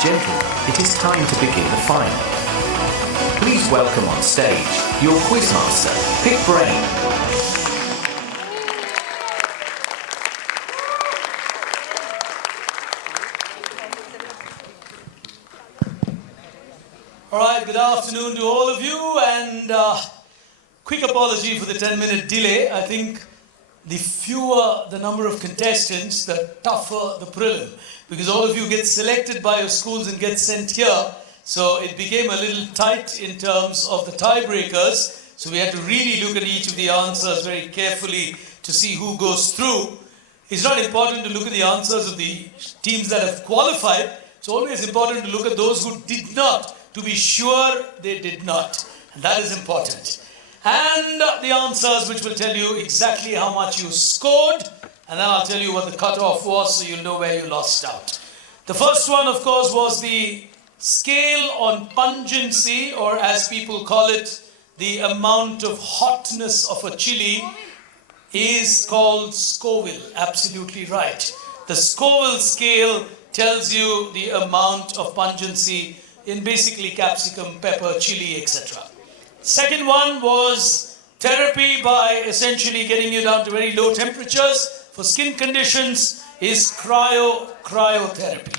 and gentlemen, it is time to begin the final. Please welcome on stage your quizmaster, Pick Brain. All right, good afternoon to all of you, and quick apology for the 10-minute delay. I think the fewer the number of contestants, the tougher the prelim, because all of you get selected by your schools and get sent here, so it became a little tight in terms of the tiebreakers, so we had to really look at each of the answers very carefully to see who goes through. It's not important to look at the answers of the teams that have qualified. It's always important to look at those who did not, to be sure they did not. And that is important. And the answers which will tell you exactly how much you scored. And then I'll tell you what the cutoff was so you'll know where you lost out. The first one, of course, was the scale on pungency, or as people call it, the amount of hotness of a chili is called Scoville. Absolutely right. The Scoville scale tells you the amount of pungency in basically capsicum, pepper, chili, etc. Second one was therapy by essentially getting you down to very low temperatures for skin conditions is cryotherapy.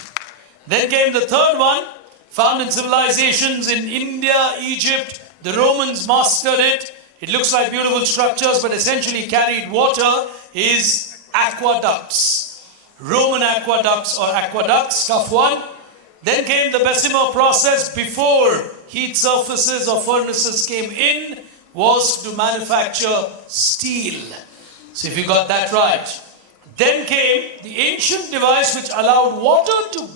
Then came the third one, found in civilizations in India, Egypt. The Romans mastered it. It looks like beautiful structures, but essentially carried water, is aqueducts. Roman aqueducts or aqueducts, tough one. Then came the Bessemer process before heat surfaces or furnaces came in, was to manufacture steel. So if you got that right. Then came the ancient device which allowed water to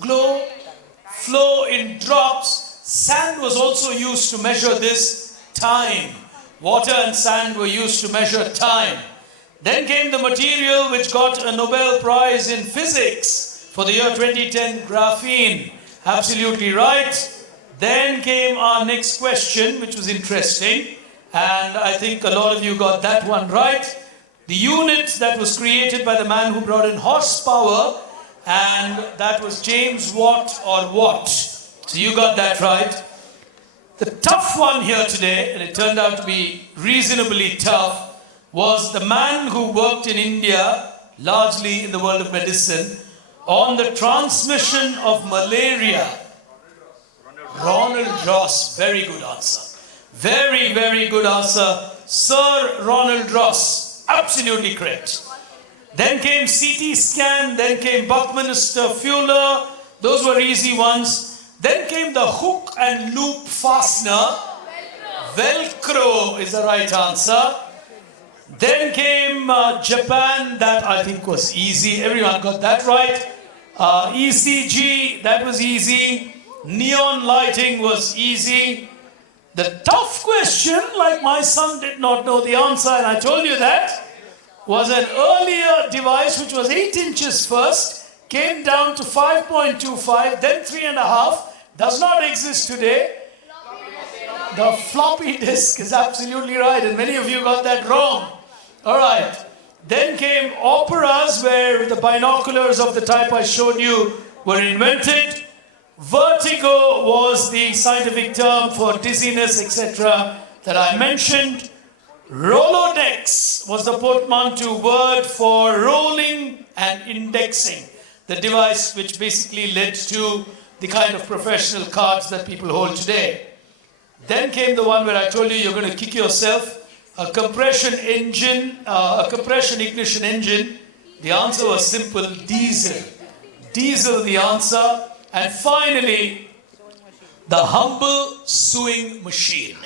flow in drops. Sand was also used to measure this time. Water and sand were used to measure time. Then came the material which got a Nobel Prize in physics for the year 2010, graphene. Absolutely right. Then came our next question, which was interesting. And I think a lot of you got that one right. The unit that was created by the man who brought in horsepower, and that was James Watt or Watt. So you got that right. The tough one here today, and it turned out to be reasonably tough, was the man who worked in India, largely in the world of medicine, on the transmission of malaria. Ronald Ross. Very good answer. Very, very good answer. Sir Ronald Ross. Absolutely correct. Then came CT scan. Then came Buckminster Fuller. Those were easy ones. Then came the hook and loop fastener. Velcro is the right answer. Then came Japan. That I think was easy. Everyone got that right. ECG, that was easy. Neon lighting was easy. The tough question, like my son did not know the answer, and I told you that, was an earlier device which was 8 inches first, came down to 5.25, then 3.5, does not exist today. The floppy disk is absolutely right, and many of you got that wrong. All right. Then came operas, where the binoculars of the type I showed you were invented. Vertigo was the scientific term for dizziness, etc. that I mentioned. Rolodex was the portmanteau word for rolling and indexing, the device which basically led to the kind of professional cards that people hold today. Then came the one where I told you you're going to kick yourself. A compression engine, a compression ignition engine. The answer was simple, diesel. Diesel the answer. And finally, the humble sewing machine.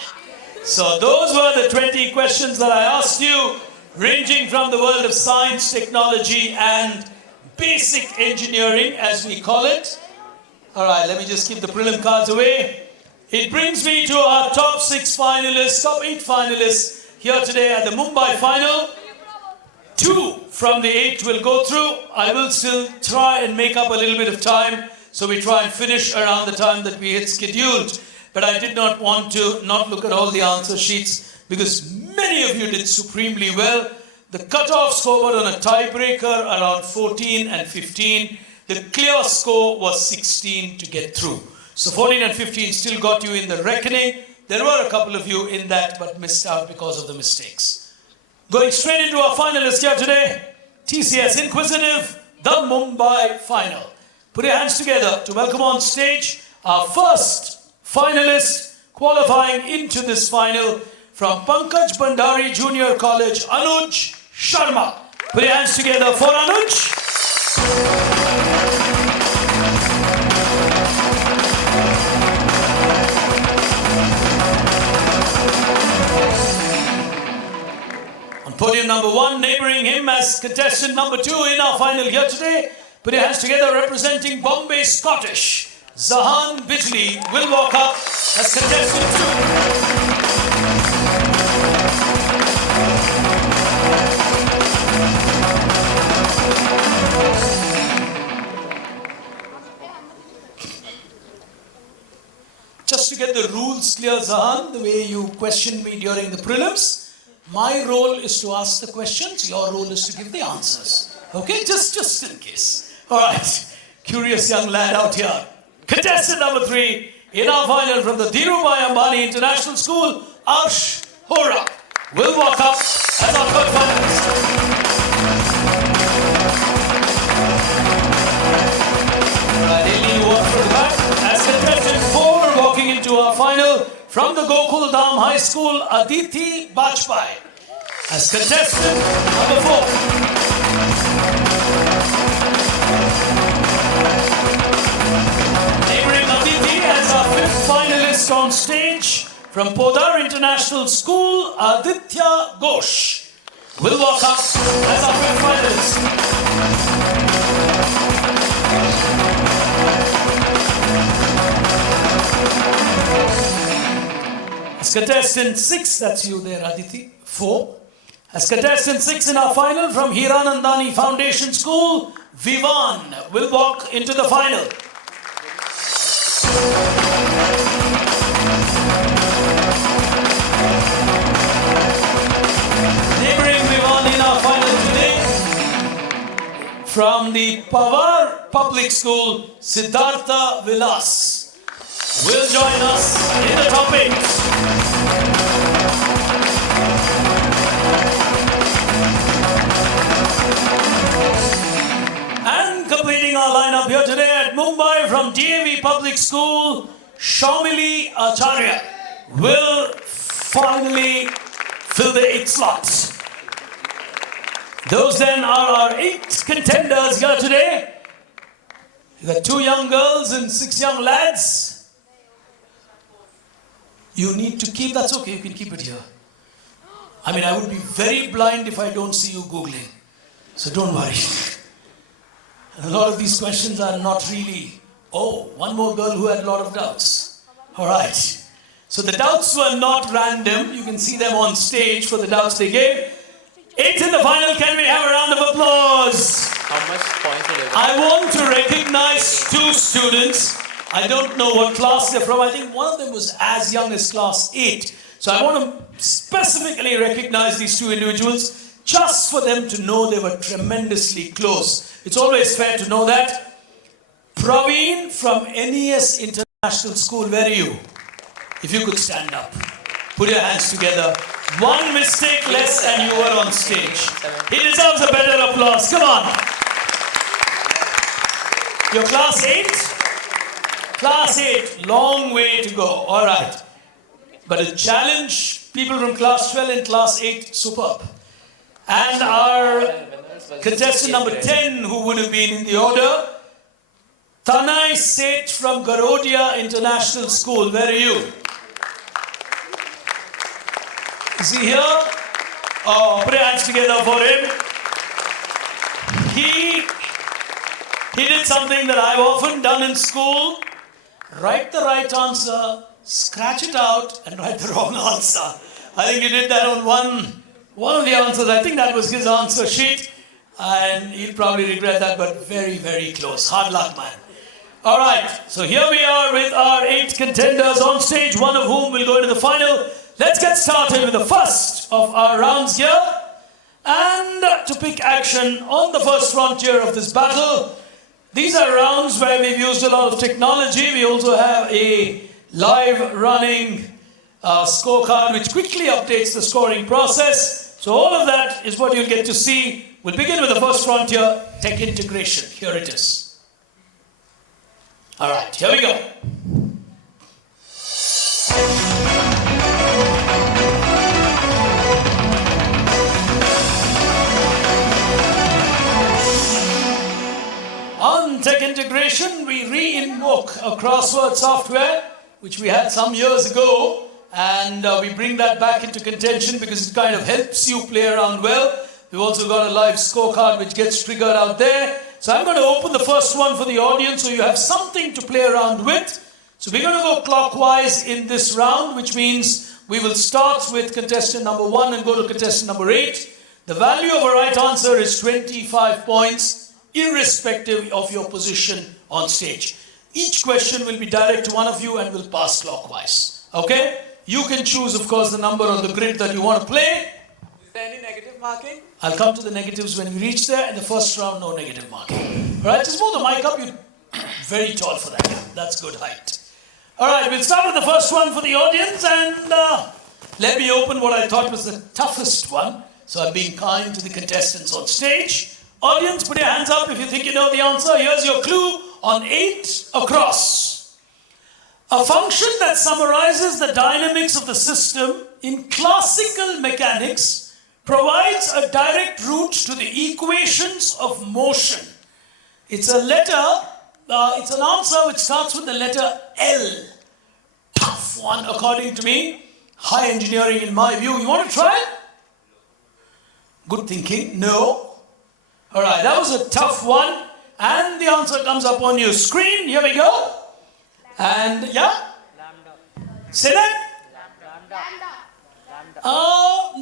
So those were the 20 questions that I asked you, ranging from the world of science, technology, and basic engineering, as we call it. All right, let me just keep the prelim cards away. It brings me to our top 6 finalists, top 8 finalists, here today at the Mumbai final. 2 from the 8 will go through. I will still try and make up a little bit of time, so we try and finish around the time that we had scheduled. But I did not want to not look at all the answer sheets, because many of you did supremely well. The cutoff scoreboard on a tiebreaker around 14 and 15. The clear score was 16 to get through. So 14 and 15 still got you in the reckoning. There were a couple of you in that but missed out because of the mistakes. Going straight into our finalists here today, TCS InQuizitive, the Mumbai final. Put your hands together to welcome on stage our first finalist qualifying into this final from Pankaj Bandari Junior College, Anuj Sharma. Put your hands together for Anuj. On podium number 1, neighbouring him as contestant number 2 in our final here today. Put your hands together representing Bombay Scottish. Zahaan Bijli will walk up as contestant 2. Just to get the rules clear, Zahaan, the way you questioned me during the prelims, my role is to ask the questions, your role is to give the answers. Okay, just in case. All right, curious young lad out here. Contestant number 3 in our final from the Dhirubhai Ambani International School, Arsh Hora, will walk up as our third finalist. He'll lead one from the back as contestant 4 walking into our final from the Gokul Dham High School, Aditi Bajpai as contestant number 4. Neighbouring Aditi as our 5th finalist on stage from Podar International School, Aditya Ghosh will walk up as our 5th finalist. As contestant 6, that's you there, Aditi, 4. As contestant 6 in our final from Hiranandani Foundation School, Vivan will walk into the final. Neighbouring Vivan in our final today from the Pawar Public School, Sidhartha Vilas will join us in the top 8. And completing our lineup here today at Mumbai from DAV Public School, Shamili Acharya will finally fill the 8th slot. Those then are our 8 contenders here today. You've got 2 young girls and 6 young lads. You need to keep, that's okay, you can keep it here. I mean, I would be very blind if I don't see you Googling. So don't worry. A lot of these questions are not really, oh, one more girl who had a lot of doubts. All right. So the doubts were not random. You can see them on stage for the doubts they gave. 8th in the final. Can we have a round of applause? How much points are they? I want to recognize 2 students. I don't know what class they're from. I think one of them was as young as class 8. So I want to specifically recognize these 2 individuals just for them to know they were tremendously close. It's always fair to know that. Praveen from NES International School, where are you? If you could stand up. Put your hands together. 1 mistake less and you were on stage. He deserves a better applause. Come on. You're class 8? Class 8, long way to go. All right. But a challenge, people from class 12 and class 8, superb. And our contestant number 10, who would have been in the order, Tanay Seth from Garodia International School. Where are you? Is he here? Oh, put your hands together for him. He did something that I've often done in school. Write the right answer, scratch it out, and write the wrong answer. I think he did that on one of the answers. I think that was his answer sheet. And he'll probably regret that, but very, very close. Hard luck, man. All right, so here we are with our 8 contenders on stage, one of whom will go into the final. Let's get started with the first of our rounds here. And to pick action on the first frontier of this battle, These are rounds where we've used a lot of technology. We also have a live running scorecard which quickly updates the scoring process. So all of that is what you'll get to see. We'll begin with the first frontier, tech integration. Here it is. All right, here we go. On tech integration, we re-invoke a crossword software which we had some years ago, and we bring that back into contention because it kind of helps you play around well. We've also got a live scorecard which gets triggered out there. So I'm going to open the first one for the audience so you have something to play around with. So we're going to go clockwise in this round, which means we will start with contestant number 1 and go to contestant number 8. The value of a right answer is 25 points, irrespective of your position on stage. Each question will be direct to one of you and will pass clockwise. Okay? You can choose, of course, the number on the grid that you want to play. Is there any negative marking? I'll come to the negatives when we reach there. In the first round, no negative marking. All right, just move the mic up. You're very tall for that. That's good height. All right, we'll start with the first one for the audience, and let me open what I thought was the toughest one. So I'm being kind to the contestants on stage. Audience, put your hands up if you think you know the answer. Here's your clue on 8 across. A function that summarizes the dynamics of the system in classical mechanics provides a direct route to the equations of motion. It's a letter, it's an answer which starts with the letter L. Tough one, according to me. High engineering in my view. You want to try it? Good thinking. No. All right, that was a tough one. And the answer comes up on your screen. Here we go. And yeah? Lambda. Say that? Lambda.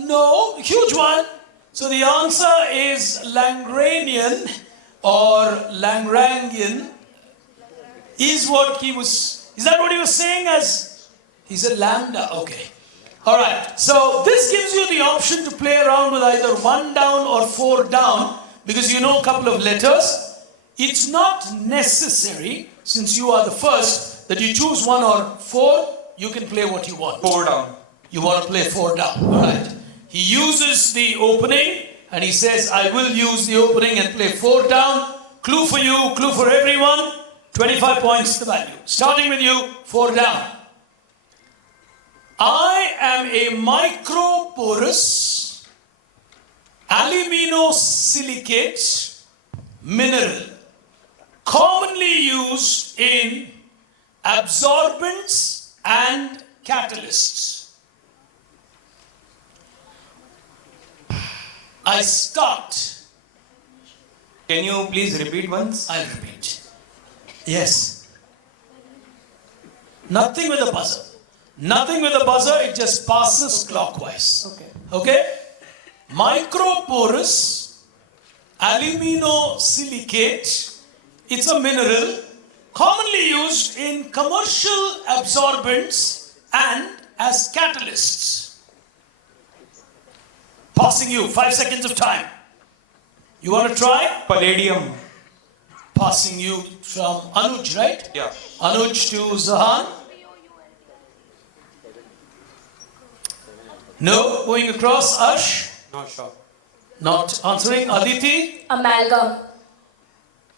No, huge one. So the answer is Lagrangian or Lagrangian is what he was, is that what he was saying as, he said lambda, okay. All right, so this gives you the option to play around with either 1 down or 4 down because you know a couple of letters. It's not necessary, since you are the first, that you choose 1 or 4. You can play what you want. 4 down. You want to play 4 down. All right. He uses the opening and he says, I will use the opening and play 4 down. Clue for you, clue for everyone. 25 points the value. Starting with you, 4 down. I am a microporous aluminosilicate mineral commonly used in absorbents and catalysts. I start. Can you please repeat once? I'll repeat. Yes. Nothing with a buzzer. Nothing with a buzzer, it just passes clockwise. Okay. Okay? Microporous aluminosilicate. It's a mineral commonly used in commercial absorbents and as catalysts. Passing you 5 seconds of time. You want to try? Palladium. Passing you from Anuj, right? Yeah. Anuj to Zahaan. No. Going across, Ash. Not sure. Not answering. Aditi. Amalgam.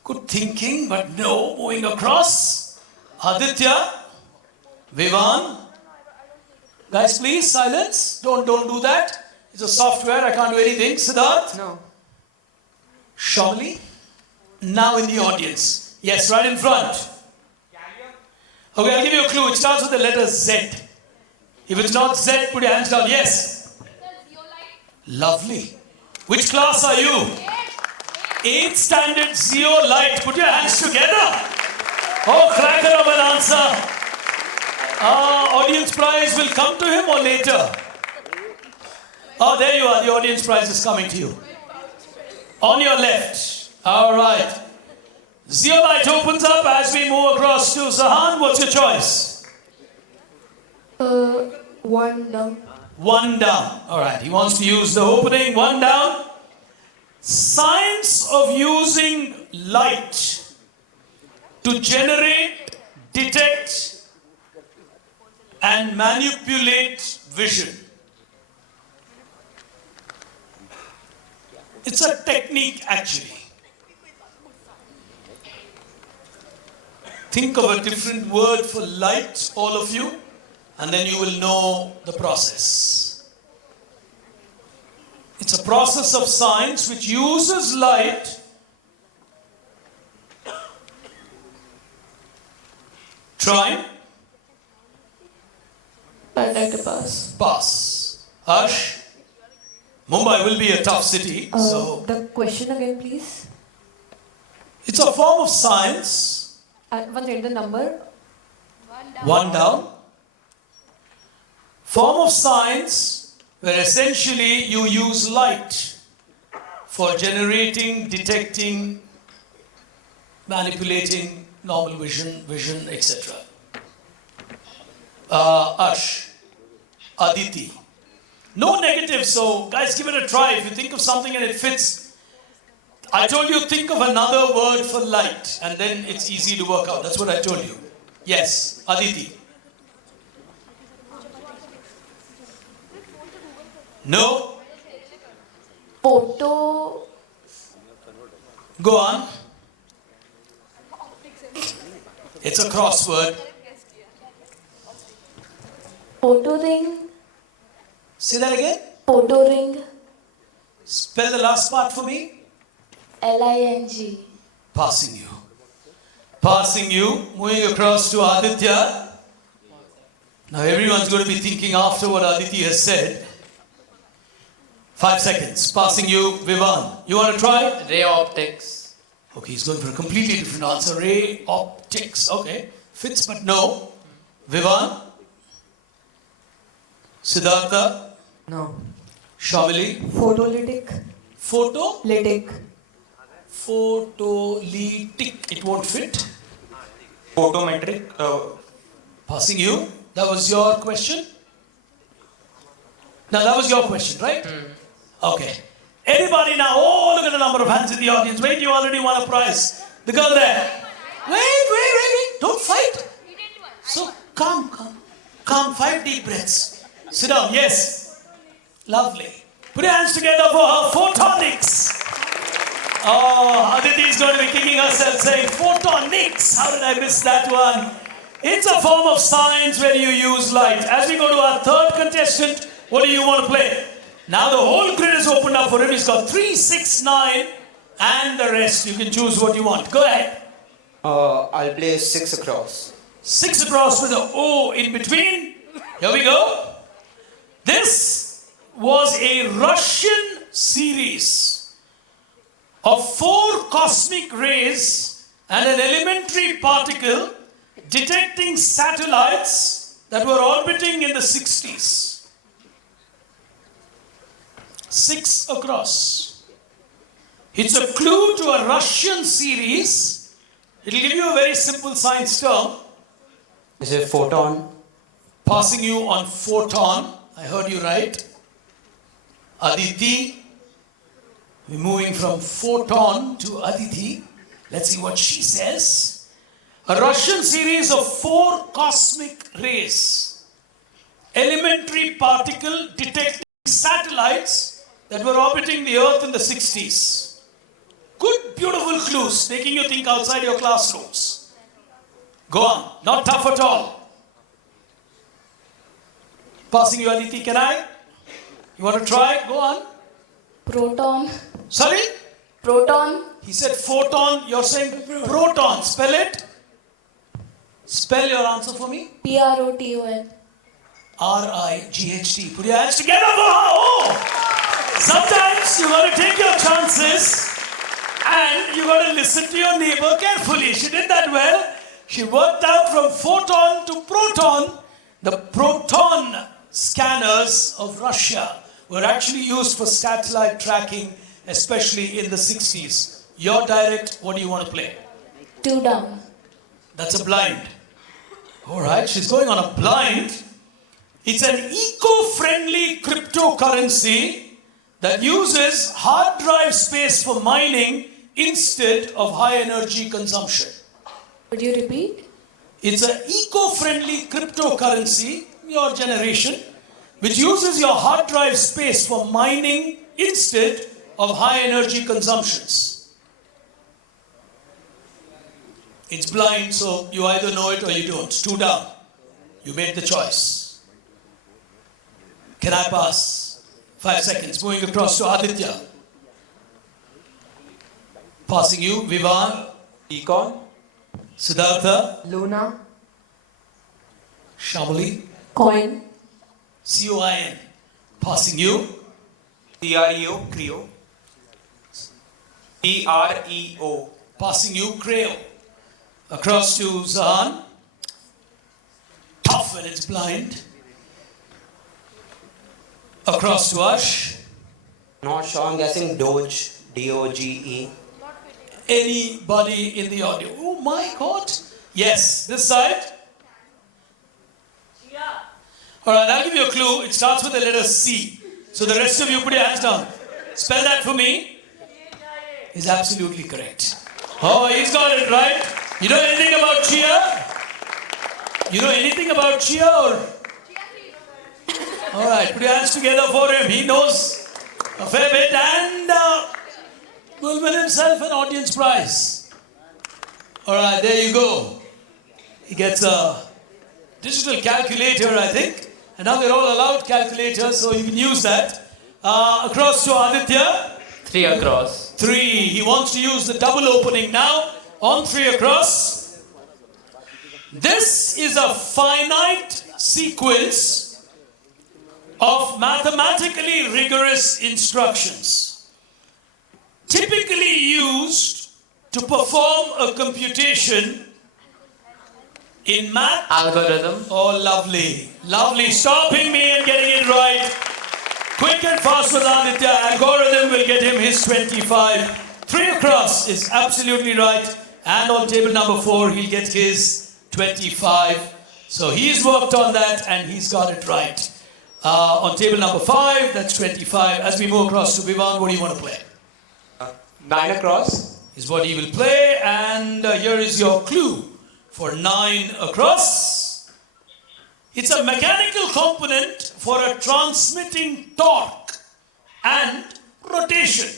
Good thinking, but no. Moving across. Aditya. Vivan. Guys, please, silence. Don't do that. It's a software. I can't do anything. Siddharth. No. Shamali. Now in the audience. Yes, right in front. Okay, I'll give you a clue. It starts with the letter Z. If it's not Z, put your hands down. Yes. Lovely. Which class are you? 8th standard zeolite. Put your hands together. Oh, cracker of an answer. Audience prize will come to him or later? Oh, there you are. The audience prize is coming to you. On your left. All right. Zeolite opens up as we move across to Zahaan. What's your choice? 1 down. 1 down. All right. He wants to use the opening. 1 down. Science of using light to generate, detect, and manipulate vision. It's a technique actually. Think of a different word for light, all of you, and then you will know the process. It's a process of science which uses light try. I'd like to pass. Pass. Harsh? Mumbai will be a tough city, so The question again, please. it's a form of science. Once again, the number. One down. Form of science where essentially you use light for generating, detecting, manipulating normal vision, etc. Ash, Aditi. No negative, so guys, give it a try. If you think of something and it fits, I told you think of another word for light and then it's easy to work out. That's what I told you. Yes, Aditi. No? Photo. Go on. It's a crossword. Photo ring. Say that again. Photo ring. Spell the last part for me. Ling. Passing you. Passing you. Moving across to Aditya. Now everyone's going to be thinking after what Aditi has said. 5 seconds. Passing you, Vivan. You want to try? Ray optics. Okay, he's going for a completely different answer. Ray optics. Okay. Fits but no. Vivan. Sidhartha. No. Shamili. Photolytic. Photo. Lytic. Photolytic. It won't fit. Photometric. Passing you. That was your question? Now that was your question, right? Okay. Anybody now? Oh, look at the number of hands in the audience. Wait, you already won a prize. The girl there. Wait. Don't fight. So calm. 5 deep breaths. Sit down. Yes. Lovely. Put your hands together for her. Photonics. Oh, Aditi is going to be kicking herself saying photonics. How did I miss that one? It's a form of science where you use light. As we go to our third contestant, what do you want to play? Now the whole grid is opened up for him. He's got 3, 6, 9 and the rest. You can choose what you want. Go ahead. I'll play 6 across. 6 across with an O in between. Here we go. This was a Russian series of 4 cosmic rays and an elementary particle detecting satellites that were orbiting in the 60s. 6 across. It's a clue to a Russian series. It'll give you a very simple science term. Is it photon? Passing you on photon. I heard you right. Aditi. We're moving from photon to Aditi. Let's see what she says. A Russian series of 4 cosmic rays. Elementary particle detecting satellites that were orbiting the Earth in the 60s. Good, beautiful clues, making you think outside your classrooms. Go on. Not tough at all. Passing you, Aditi. Can I? You want to try? Go on. Proton. Sorry? Proton. He said photon. You're saying proton. Spell it. Spell your answer for me. Proton. R-I-G-H-T. Put your hands together for her. Oh! Sometimes you got to take your chances and you got to listen to your neighbor carefully. She did that well. She worked out from photon to proton. The proton scanners of Russia were actually used for satellite tracking, especially in the 60s. Your direct, what do you want to play? 2 down. That's a blind. All right, she's going on a blind. It's an eco-friendly cryptocurrency that uses hard drive space for mining instead of high energy consumption. Would you repeat? It's an eco-friendly cryptocurrency, your generation, which uses your hard drive space for mining instead of high energy consumptions. It's blind, so you either know it or you don't. 2 down. You made the choice. Can I pass? 5 seconds. Moving across to Aditya. Passing you, Vivan. Econ. Siddhartha. Luna. Shamali. Coin. COIN. Passing you. CREO. Creo. PREO. Passing you, Creo. Across to Zahaan. Tough when it's blind. Across to Ash. Not sure, I'm guessing Doge. D-O-G-E. Anybody in the audio? Oh my God. Yes, this side. Alright, I'll give you a clue. It starts with the letter C. So the rest of you put your hands down. Spell that for me. Is absolutely correct. Oh, he's got it right. You know anything about chia? You know anything about chia or? Alright, put your hands together for him. He knows a fair bit and will win himself an audience prize. Alright, there you go. He gets a digital calculator, I think. And now they're all allowed calculators, so you can use that. Across to Aditya. 3 across. 3. He wants to use the double opening now. On 3 across. This is a finite sequence of mathematically rigorous instructions, typically used to perform a computation in math. Algorithm. Oh, lovely. Lovely. Stopping me and getting it right. Quick and fast with Aditya. Algorithm will get him his 25. 3 across is absolutely right. And on table number 4, he'll get his 25. So he's worked on that and he's got it right. On table number 5, that's 25. As we move across to Vivan, what do you want to play? 9 across. Is what he will play. And here is your clue for 9 across. It's a mechanical component for a transmitting torque and rotation.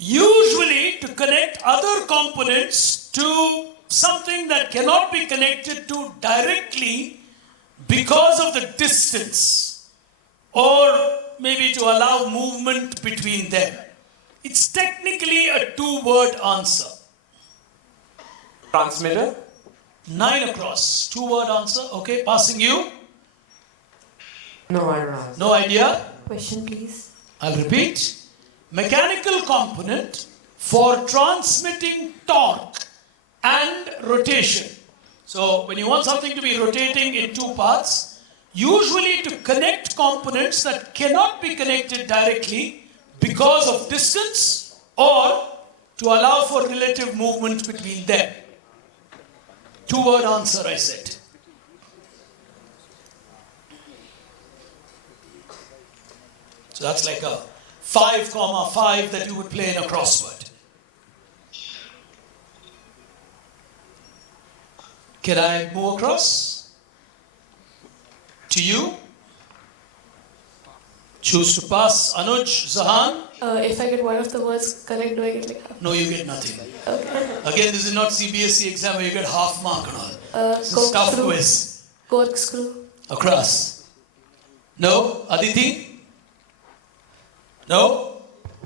Usually to connect other components to something that cannot be connected to directly because of the distance, or maybe to allow movement between them. It's technically a 2-word answer. Transmitter. 9 across, 2-word answer. Okay, passing you. No, I don't know. No idea. Question, please. I'll repeat. Mechanical component for transmitting torque and rotation. So when you want something to be rotating in 2 parts, usually to connect components that cannot be connected directly because of distance or to allow for relative movement between them. 2-word answer, I said. So that's like a 5, 5 that you would play in a crossword. Can I move across? To you? Choose to pass. Anuj, Zahaan? If I get one of the words correct, do I get like half? No, you get nothing. Okay. Again, this is not CBSE exam where you get half mark and all. This is tough Corkscrew. quiz. Corkscrew. Across. No? Aditi? No?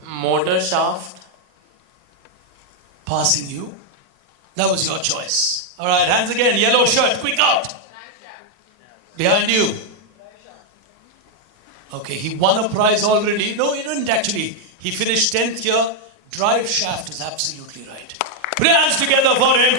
Motor shaft. Passing you. That was your choice. Alright, hands again. Yellow shirt. Quick out. Behind you. Okay, he won a prize already. No, he didn't actually. He finished 10th here. Drive shaft is absolutely right. Put your hands together for him.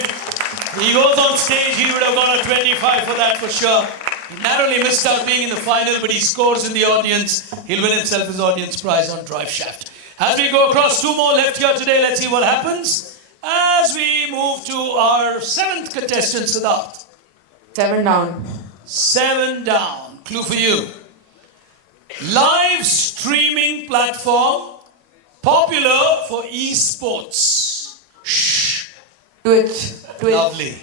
He goes on stage. He would have got a 25 for that for sure. He narrowly missed out being in the final, but he scores in the audience. He'll win himself his audience prize on drive shaft. As we go across 2 more left here today, let's see what happens as we move to our 7th contestant, Sidharth. 7 down. 7 down. Clue for you. Live streaming platform popular for esports. Shh. Twitch. Twitch. Lovely.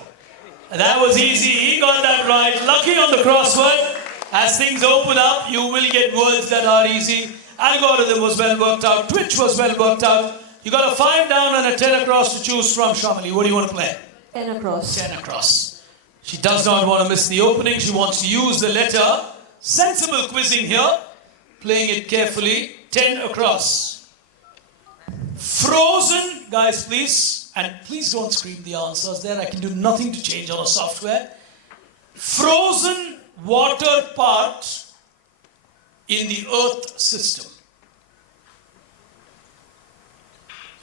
That was easy. He got that right. Lucky on the crossword. As things open up, you will get words that are easy. Algorithm was well worked out. Twitch was well worked out. You got a 5 down and a 10 across to choose from, Shamali. What do you want to play? 10 across. 10 across. She does not want to miss the opening. She wants to use the letter. Sensible quizzing here. Playing it carefully. 10 across. Frozen. Guys, please. And please don't scream the answers there. I can do nothing to change our software. Frozen water part in the Earth system.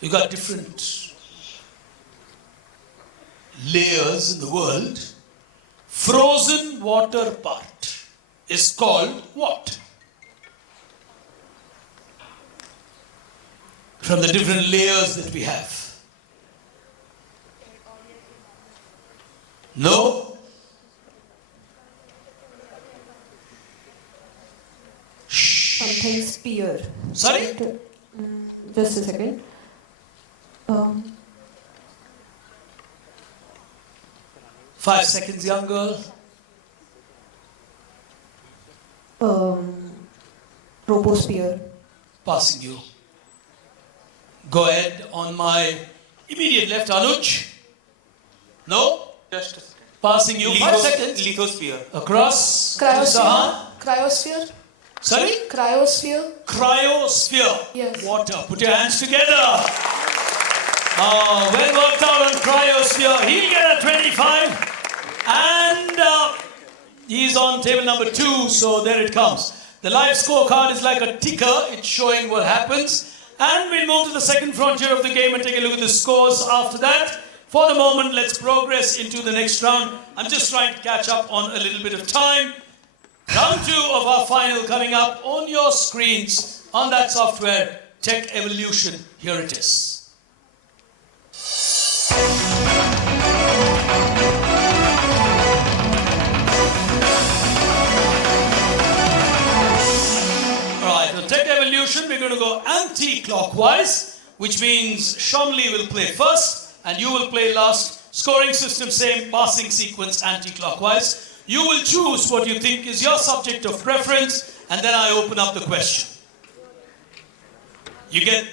You got different layers in the world. Frozen water part is called what? From the different layers that we have. No? Something spear. Sorry? Just a second. 5 seconds, young girl. Troposphere. Passing you. Go ahead on my immediate left, Anuj. No? Just a second. Passing you. 5 seconds. Lithosphere. Across. to Cryosphere. Zahaan. Cryosphere. Sorry? Cryosphere. Cryosphere. Yes. Water. Put your hands together. Well worked out on cryosphere. He'll get a 25. And he's on table number 2. So there it comes. The live scorecard is like a ticker. It's showing what happens. And we'll move to the second frontier of the game and take a look at the scores after that. For the moment, let's progress into the next round. I'm just trying to catch up on a little bit of time. Round 2 of our final coming up on your screens on that software, Tech Evolution. Here it is. Alright, so Tech Evolution, we're going to go anti-clockwise, which means Shamli will play first and you will play last. Scoring system same, passing sequence anti-clockwise. You will choose what you think is your subject of preference, and then I open up the question. You get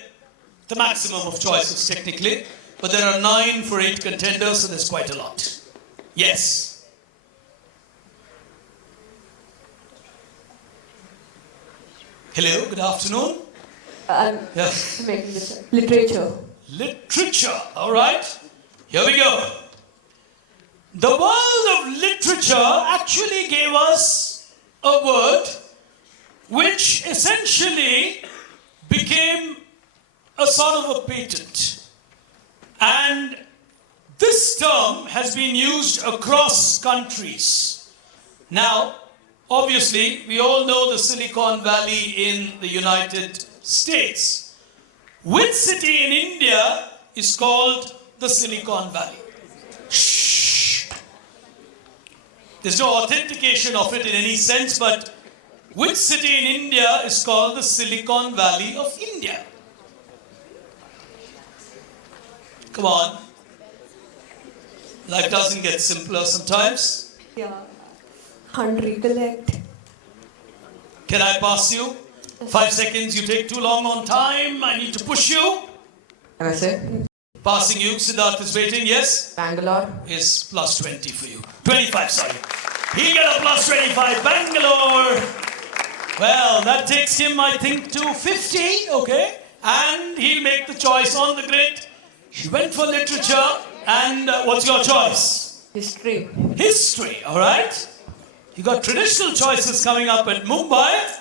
the maximum of choices technically, but there are 9 for 8 contenders, so there's quite a lot. Yes. Hello, good afternoon. I'm Yes. making this up. Literature. Literature, all right. Here we go. The world of literature actually gave us a word which essentially became a sort of a patent. And this term has been used across countries. Now, obviously, we all know the Silicon Valley in the United States. Which city in India is called the Silicon Valley? Shh. There's no authentication of it in any sense, but which city in India is called the Silicon Valley of India? Come on. Life doesn't get simpler sometimes. Yeah. Can't recollect. Can I pass you? 5 seconds, you take too long on time. I need to push you. Can I say? Passing you. Sidharth is waiting, yes? Bangalore. Is plus 20 for you. 25, sorry. He'll get a plus 25. Bangalore. Well, that takes him, I think, to 50, okay? And he'll make the choice on the grid. He went for literature, and what's your choice? History. History, all right? You got traditional choices coming up at Mumbai.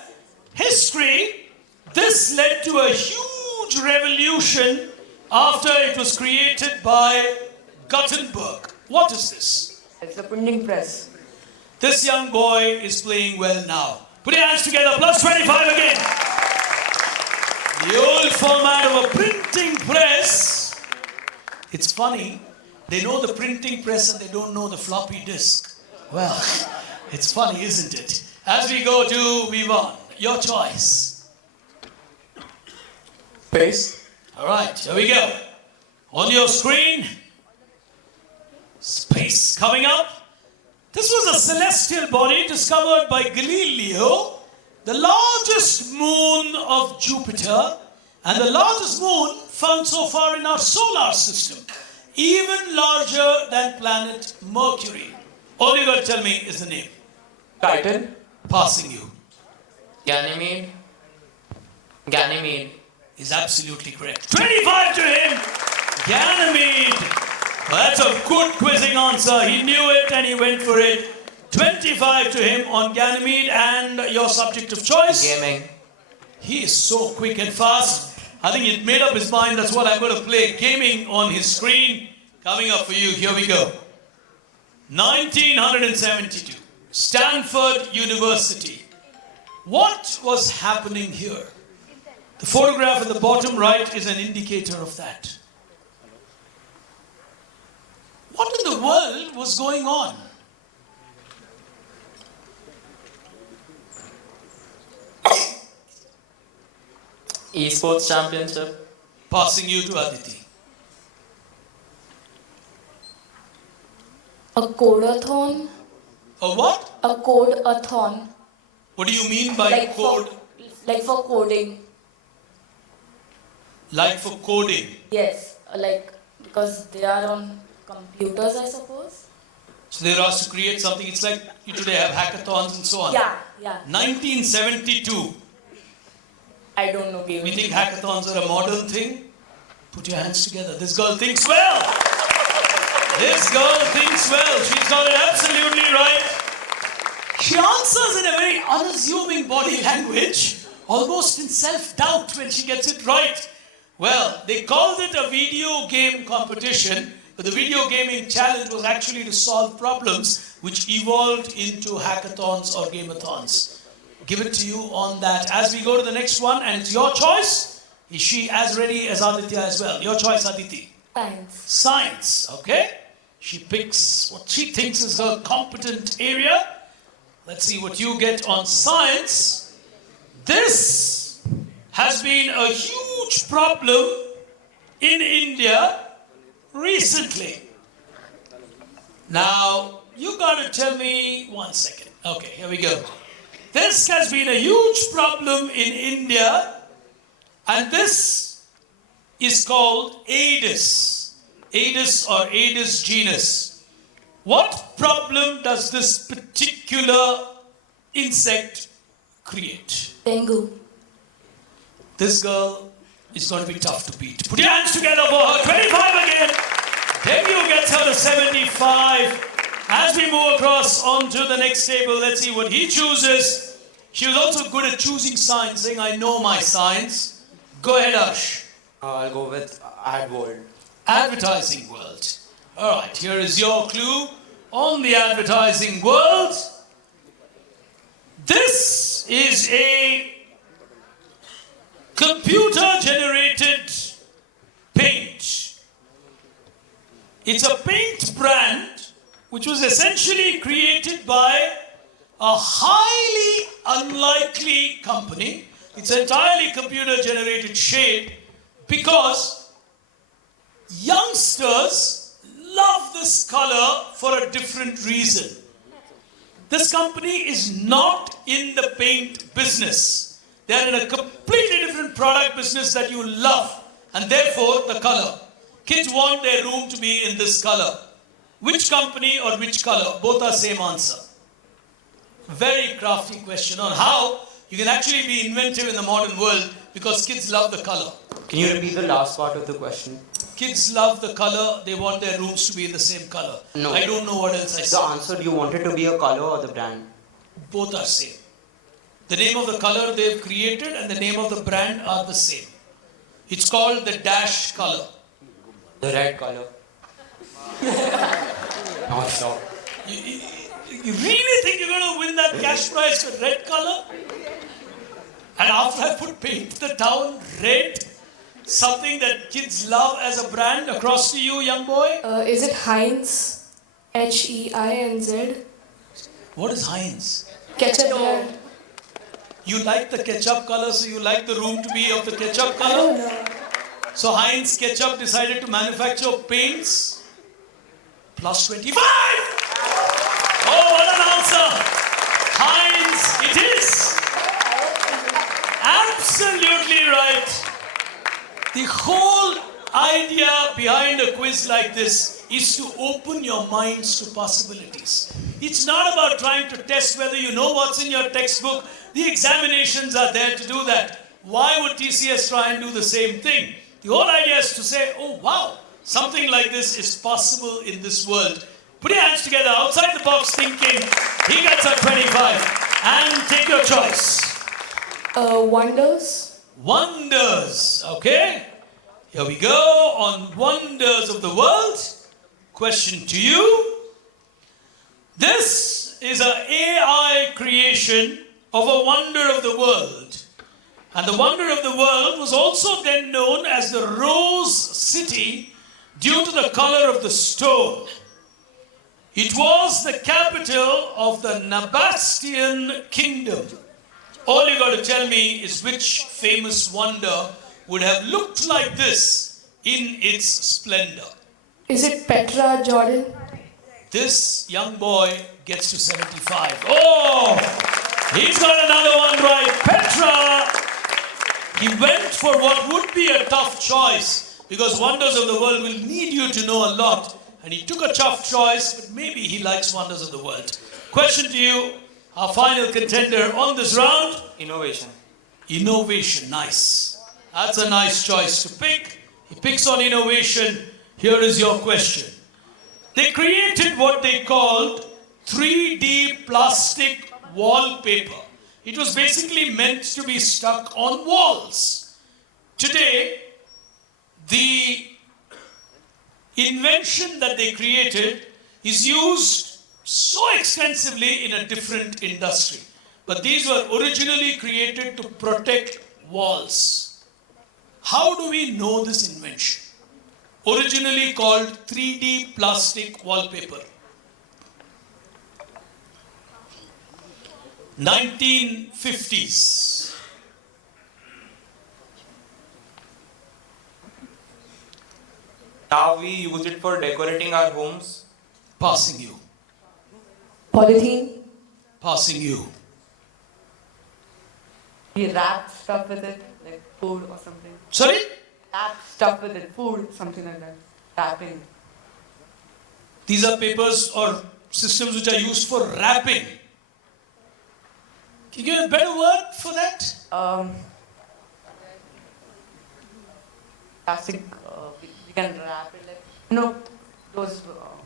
History, this led to a huge revolution after it was created by Gutenberg. What is this? It's a printing press. This young boy is playing well now. Put your hands together, plus 25 again. The old format of a printing press. It's funny, they know the printing press and they don't know the floppy disk. Well, it's funny, isn't it? As we go to Vivan, your choice. Pace. All right, here we go. On your screen, space. Coming up, this was a celestial body discovered by Galileo, the largest moon of Jupiter, and the largest moon found so far in our solar system, even larger than planet Mercury. All you got to tell me is the name. Titan. Passing you. Ganymede. Ganymede. Is absolutely correct. 25 to him. Ganymede. Well, that's a good quizzing answer. He knew it and he went for it. 25 to him on Ganymede. And your subject of choice? Gaming. He is so quick and fast. I think he made up his mind. That's what I'm going to play. Gaming on his screen. Coming up for you. Here we go. 1972. Stanford University. What was happening here? The photograph at the bottom right is an indicator of that. What in the world was going on? Esports championship. Passing you to Aditi. A codeathon. A what? A codeathon. What do you mean by Like code? for coding. Like for coding. Yes. Like because they are on computers, I suppose. So they're asked to create something. It's like you today have hackathons and so on. Yeah. 1972. I don't know We gaming. think hackathons are a modern thing. Put your hands together. This girl thinks well. This girl thinks well. She's got it absolutely right. She answers in a very unassuming body language, almost in self-doubt when she gets it right. Well, they called it a video game competition, but the video gaming challenge was actually to solve problems which evolved into hackathons or gameathons. Give it to you on that. As we go to the next one, and it's your choice. Is she as ready as Aditya as well? Your choice, Aditi. Science. Science, okay? She picks what she thinks is her competent area. Let's see what you get on science. This has been a huge problem in India recently. Now, you got to tell me 1 second. Okay, here we go. This has been a huge problem in India, and this is called Aedes. Aedes or Aedes genus. What problem does this particular insect create? Dengue. This girl is going to be tough to beat. Put your hands together for her. 25 again. Dengue gets her to 75. As we move across onto the next table, let's see what he chooses. She was also good at choosing signs, saying, I know my signs. Go ahead, Ash. I'll go with ad world. Advertising world. All right, here is your clue on the advertising world. This is a computer-generated paint. It's a paint brand which was essentially created by a highly unlikely company. It's entirely computer-generated shade because youngsters love this color for a different reason. This company is not in the paint business. They are in a completely different product business that you love, and therefore the color. Kids want their room to be in this color. Which company or which color? Both are same answer. Very crafty question on how you can actually be inventive in the modern world because kids love the color. Can you repeat the last part of the question? Kids love the color, they want their rooms to be in the same color. No. I don't know what else I The said. answer, do you want it to be a color or the brand? Both are same. The name of the color they've created and the name of the brand are the same. It's called the dash color. The red color. Not sure. You really think you're going to win that cash prize for red color? And after I put paint the town red, something that kids love as a brand, across to you, young boy. Is it Heinz? Heinz. What is Heinz? Ketchup brand. You like the ketchup color, so you like the room to be of the ketchup I don't color? know. So Heinz Ketchup decided to manufacture paints plus 25. Oh, what an answer. Heinz, it is. Absolutely right. The whole idea behind a quiz like this is to open your minds to possibilities. It's not about trying to test whether you know what's in your textbook. The examinations are there to do that. Why would TCS try and do the same thing? The whole idea is to say, oh wow, something like this is possible in this world. Put your hands together, outside the box thinking. He gets a 25. And take your choice. Wonders. Wonders, okay? Here we go on wonders of the world. Question to you. This is an AI creation of a wonder of the world. And the wonder of the world was also then known as the Rose City due to the color of the stone. It was the capital of the Nabastean kingdom. All you got to tell me is which famous wonder would have looked like this in its splendor. Is it Petra, Jordan? This young boy gets to 75. Oh, he's got another one right. Petra. He went for what would be a tough choice because wonders of the world will need you to know a lot. And he took a tough choice, but maybe he likes wonders of the world. Question to you, our final contender on this round. Innovation. Innovation, nice. That's a nice choice to pick. He picks on innovation. Here is your question. They created what they called 3D plastic wallpaper. It was basically meant to be stuck on walls. Today, the invention that they created is used so extensively in a different industry. But these were originally created to protect walls. How do we know this invention? Originally called 3D plastic wallpaper. 1950s. Now we use it for decorating our homes. Passing you. Polythene. Passing you. We wrap stuff with it, like food or something. Sorry? Wrap stuff with it, food, something like that. Wrapping. These are papers or systems which are used for wrapping. Can you give a better word for that? Plastic, we can wrap it like, no, those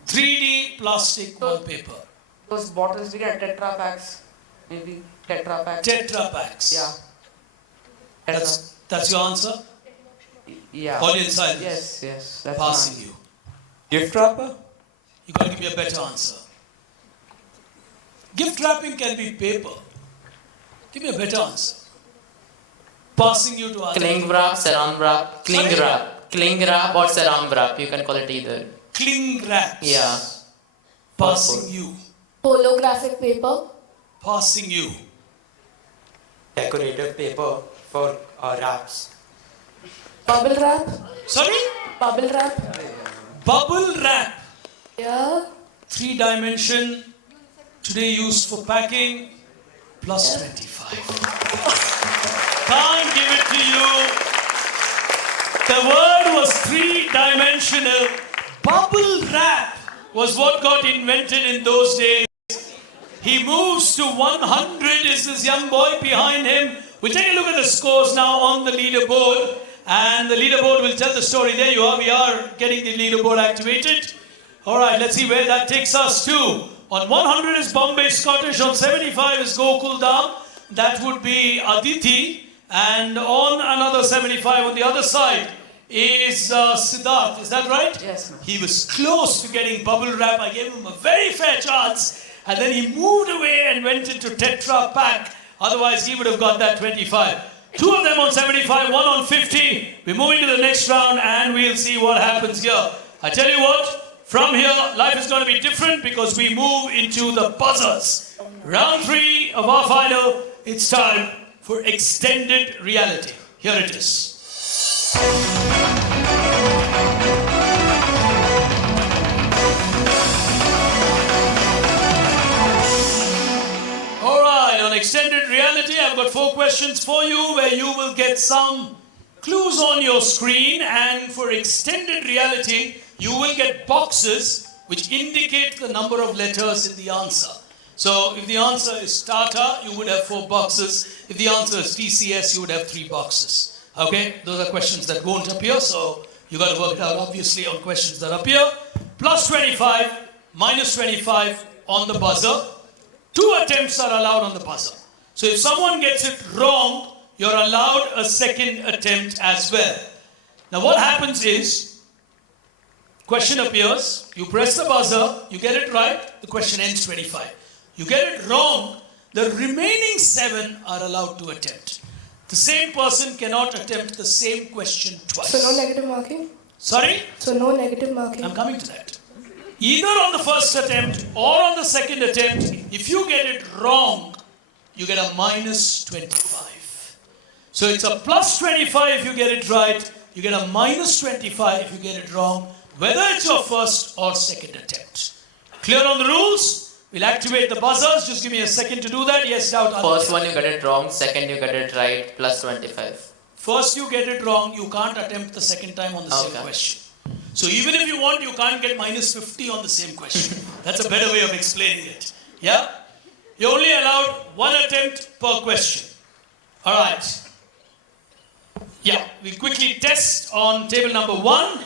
3D plastic wallpaper. those bottles we get Tetra packs, maybe Tetra packs. Tetra packs. Yeah. That's your answer? Yeah. Audience silence. Yes, yes. That's Passing you. Gift wrapper? You got to give me a better answer. Gift wrapping can be paper. Give me a better answer. Passing you to answer. Cling wrap, saran wrap, cling Sorry? wrap. Cling wrap or saran wrap, you can call it either. Cling wraps. Yeah. Passing you. Holographic paper. Passing you. Decorative paper for wraps. Bubble wrap. Sorry? Bubble wrap. Bubble wrap. Yeah. 3-dimension. Today used for packing. Plus 25. Can't give it to you. The word was 3-dimensional. Bubble wrap was what got invented in those days. He moves to 100 is this young boy behind him. We'll take a look at the scores now on the leaderboard. And the leaderboard will tell the story. There you are. We are getting the leaderboard activated. All right, let's see where that takes us to. On 100 is Bombay Scottish. On 75 is Gokul Dham. That would be Aditi. And on another 75 on the other side is Sidharth. Is that right? Yes, ma'am. He was close to getting bubble wrap. I gave him a very fair chance. And then he moved away and went into Tetra Pak. Otherwise, he would have got that 25. Two of them on 75, one on 50. We're moving to the next round and we'll see what happens here. I tell you what, from here, life is going to be different because we move into the buzzers. Round 3 of our final, it's time for extended reality. Here it is. questions for you where you will get some clues on your screen, and for extended reality, you will get boxes which indicate the number of letters in the answer. So if the answer is Tata, you would have 4 boxes. If the answer is TCS, you would have 3 boxes. Okay, those are questions that won't appear, so you got to work it out obviously on questions that appear. Plus 25, minus 25 on the buzzer. 2 attempts are allowed on the buzzer. So if someone gets it wrong, you're allowed a second attempt as well. Now what happens is, question appears, you press the buzzer, you get it right, the question ends 25. You get it wrong, the remaining 7 are allowed to attempt. The same person cannot attempt the same question twice. So no negative marking? Sorry? So no negative marking? I'm coming to that. Either on the first attempt or on the second attempt, if you get it wrong, you get a minus 25. So it's a plus 25 if you get it right, you get a minus 25 if you get it wrong, whether it's your first or second attempt. Clear on the rules? We'll activate the buzzers. Just give me a second to do that. Yes, doubt. First one you get it wrong, second you get it right, plus 25. First you get it wrong, you can't attempt the second time on the same question. So even if you want, you can't get minus 50 on the same question. That's a better way of explaining it. Yeah? You're only allowed 1 attempt per question. Alright. Yeah, we quickly test on table number 1.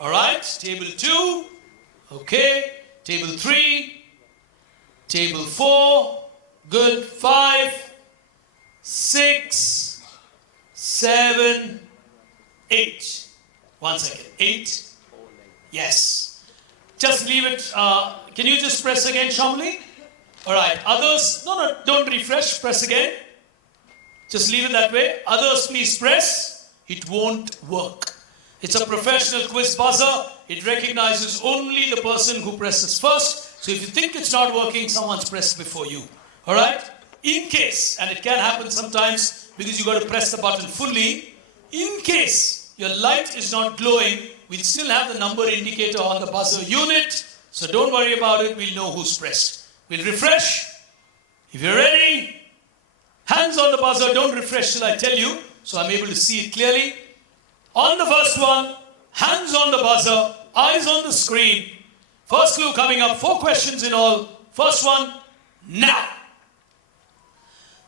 Alright, table 2. Okay. Table 3. Table 4. Good. 5. 6. 7. 8. 1 second. 8. Yes. Just leave it. Can you just press again, Shamli? Alright. Others? No, don't refresh. Press again. Just leave it that way. Others, please press. It won't work. It's a professional quiz buzzer. It recognizes only the person who presses first. So if you think it's not working, someone's pressed before you. Alright? In case, and it can happen sometimes because you got to press the button fully, in case your light is not glowing, we'll still have the number indicator on the buzzer unit. So don't worry about it. We'll know who's pressed. We'll refresh. If you're ready, hands on the buzzer. Don't refresh till I tell you, so I'm able to see it clearly. On the first one, hands on the buzzer, eyes on the screen. First clue coming up, 4 questions in all. First one, now.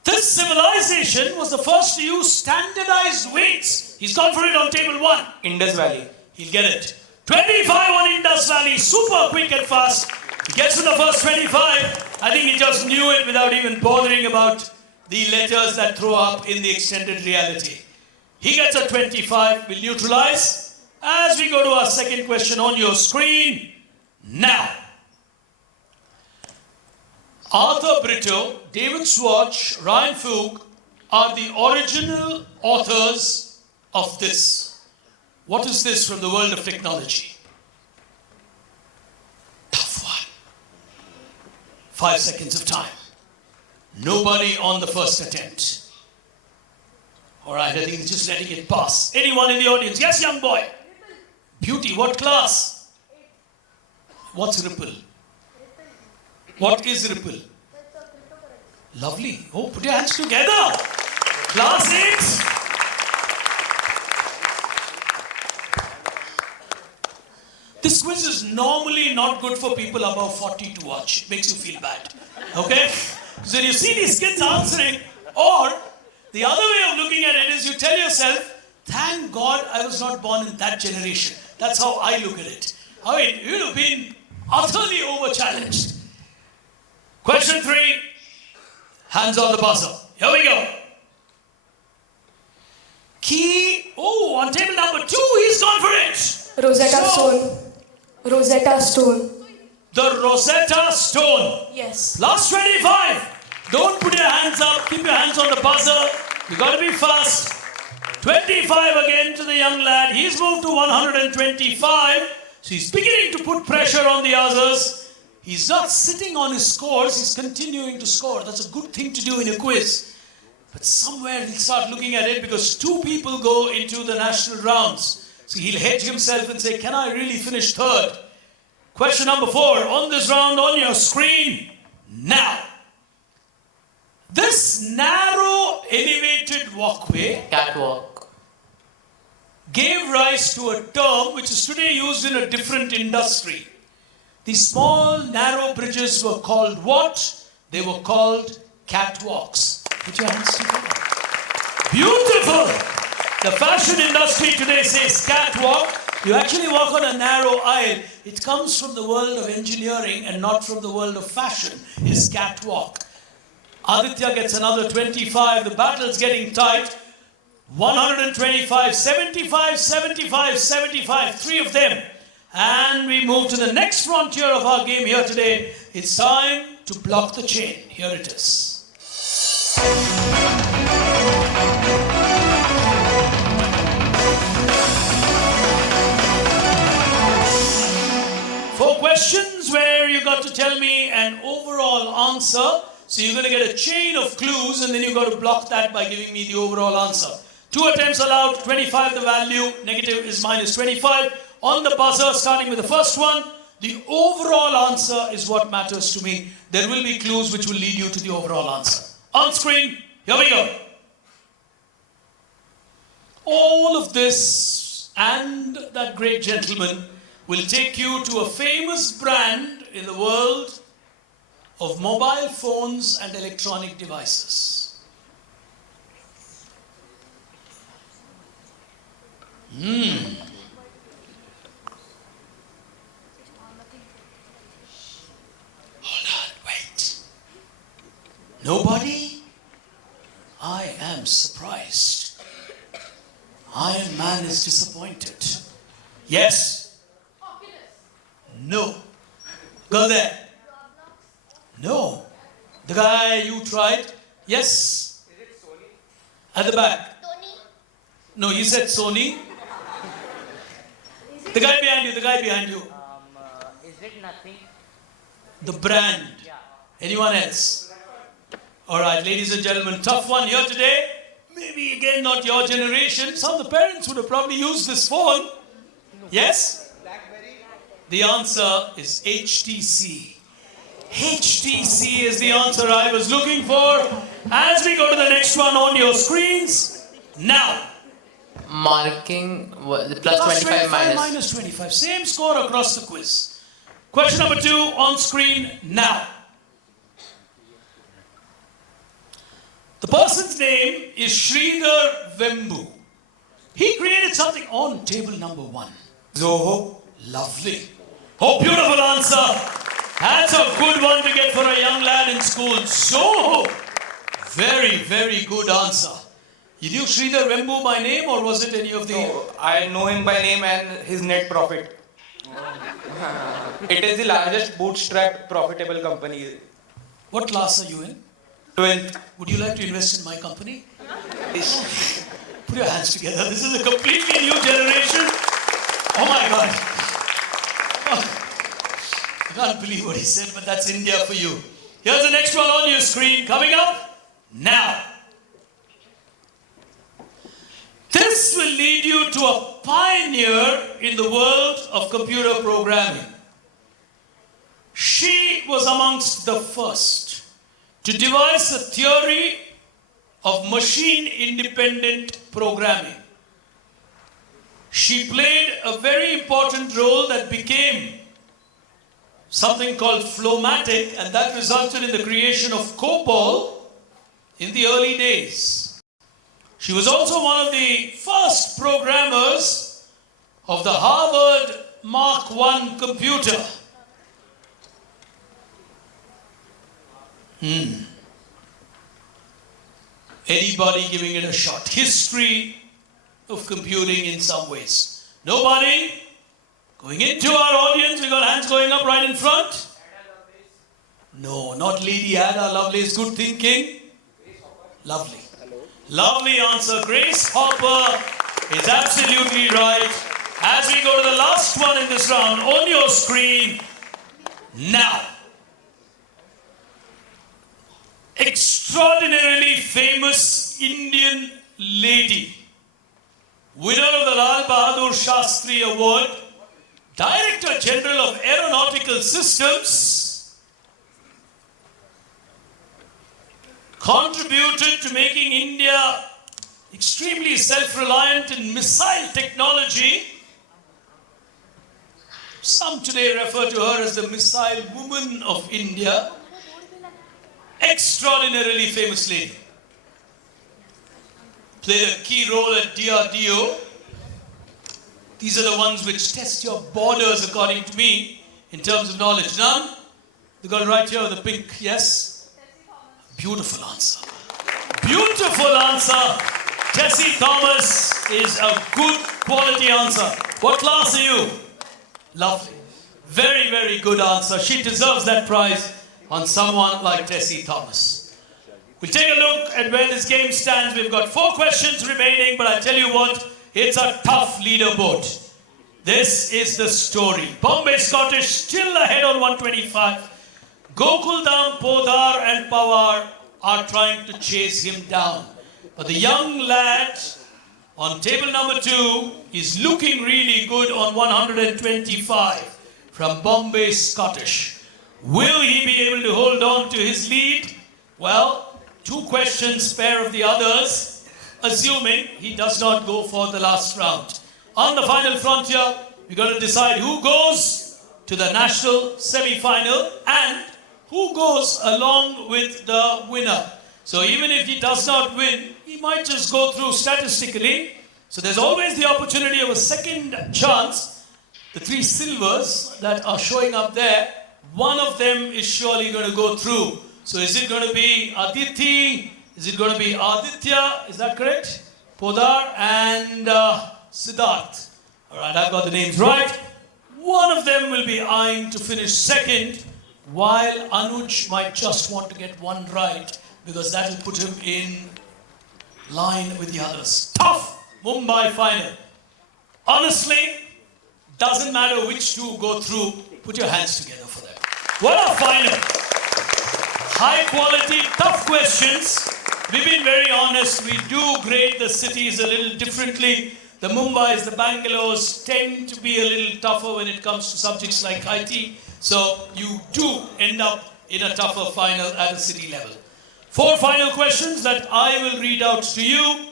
This civilization was the first to use standardized weights. He's gone for it on table 1. Indus Valley. He'll get it. 25 on Indus Valley, super quick and fast. He gets to the first 25. I think he just knew it without even bothering about the letters that throw up in the extended reality. He gets a 25. We'll neutralize as we go to our second question on your screen. Now, Arthur Brito, David Swatch, Ryan Fook are the original authors of this. What is this from the world of technology? Tough one. 5 seconds of time. Nobody on the first attempt. Alright, I think he's just letting it pass. Anyone in the audience? Yes, young boy. Beauty, what class? What's Ripple? What is Ripple? Lovely. Oh, put your hands together. Class 8. This quiz is normally not good for people above 40 to watch. It makes you feel bad. Okay? So you see these kids answering, or the other way of looking at it is you tell yourself, thank God I was not born in that generation. That's how I look at it. I mean, you'd have been utterly over-challenged. Question 3, hands on the buzzer. Here we go. Key, on table number 2, he's gone for it. Rosetta Stone. Rosetta Stone. The Rosetta Stone. Yes. Last 25. Don't put your hands up. Keep your hands on the buzzer. You got to be fast. 25 again to the young lad. He's moved to 125. So he's beginning to put pressure on the others. He's not sitting on his scores. He's continuing to score. That's a good thing to do in a quiz. But somewhere he'll start looking at it because 2 people go into the national rounds. So he'll hedge himself and say, can I really finish 3rd? Question number 4 on this round on your screen now. This narrow elevated walkway Catwalk. gave rise to a term which is today used in a different industry. These small, narrow bridges were called what? They were called catwalks. Put your hands together. Beautiful! The fashion industry today says catwalk. You actually walk on a narrow aisle. It comes from the world of engineering and not from the world of fashion. Is catwalk. Aditya gets another 25. The battle's getting tight. 125, 75, 75, 75. Three of them. And we move to the next frontier of our game here today. It's time to block the chain. Here it is. Four questions where you got to tell me an overall answer. So you're going to get a chain of clues and then you've got to block that by giving me the overall answer. 2 attempts allowed, 25 the value, negative is minus 25. On the buzzer, starting with the first one, the overall answer is what matters to me. There will be clues which will lead you to the overall answer. On screen, here we go. All of this and that great gentleman will take you to a famous brand in the world of mobile phones and electronic devices. Hold on, wait. Nobody? I am surprised. Iron Man is disappointed. Yes? No. Go there. No. The guy you tried? Yes. Is it Sony? At the back. Sony? No, you said Sony. The guy behind you, the guy behind you. Is it nothing? The brand. Yeah. Anyone else? Alright, ladies and gentlemen, tough one here today. Maybe again not your generation. Some of the parents would have probably used this phone. Yes? The answer is HTC. HTC is the answer I was looking for. As we go to the next one on your screens. Now. Marking plus 25 minus. Minus 25. Same score across the quiz. Question number 2 on screen now. The person's name is Sridhar Vembu. He created something on table number 1. Zoho. Lovely. Oh, beautiful answer. That's a good one to get for a young lad in school. Zoho. Very, very good answer. You knew Sridhar Vembu by name or was it any of the... No, I know him by name and his net profit. It is the largest bootstrapped profitable company. What class are you in? 12th. Would you like to invest in my company? Put your hands together. This is a completely new generation. Oh my God. Oh, I can't believe what he said, but that's India for you. Here's the next one on your screen. Coming up now. This will lead you to a pioneer in the world of computer programming. She was amongst the first to devise a theory of machine-independent programming. She played a very important role that became something called Flowmatic, and that resulted in the creation of COBOL in the early days. She was also one of the first programmers of the Harvard Mark I computer. Anybody giving it a shot? History of computing in some ways. Nobody? Going into our audience, we got hands going up right in front. No, not Lady Ada Lovelace. Good thinking. Lovely. Lovely answer. Grace Hopper is absolutely right. As we go to the last one in this round, on your screen, now. Extraordinarily famous Indian lady, winner of the Lal Bahadur Shastri Award, Director General of Aeronautical Systems, contributed to making India extremely self-reliant in missile technology. Some today refer to her as the missile woman of India. Extraordinarily famous lady. Played a key role at DRDO. These are the ones which test your borders, according to me, in terms of knowledge. None? The girl right here with the pink, yes? Beautiful answer. Beautiful answer. Tessie Thomas is a good quality answer. What class are you? Lovely. Very, very good answer. She deserves that prize on someone like Tessie Thomas. We'll take a look at where this game stands. We've got 4 questions remaining, but I tell you what, it's a tough leaderboard. This is the story. Bombay Scottish still ahead on 125. Gokuldam, Podar and Pawar are trying to chase him down. But the young lad on table number 2 is looking really good on 125 from Bombay Scottish. Will he be able to hold on to his lead? Well, 2 questions spare of the others, assuming he does not go for the last round. On the final frontier, we're going to decide who goes to the national semi-final and who goes along with the winner. So even if he does not win, he might just go through statistically. So there's always the opportunity of a second chance. The 3 silvers that are showing up there, one of them is surely going to go through. So is it going to be Aditi? Is it going to be Aditya? Is that correct? Podar and Sidharth. All right, I've got the names right. One of them will be eyeing to finish second, while Anuj might just want to get one right, because that will put him in line with the others. Tough Mumbai final. Honestly, doesn't matter which 2 go through. Put your hands together for them. What a final. High quality, tough questions. We've been very honest. We do grade the cities a little differently. The Mumbais, the Bangalores tend to be a little tougher when it comes to subjects like IT. So you do end up in a tougher final at a city level. 4 final questions that I will read out to you.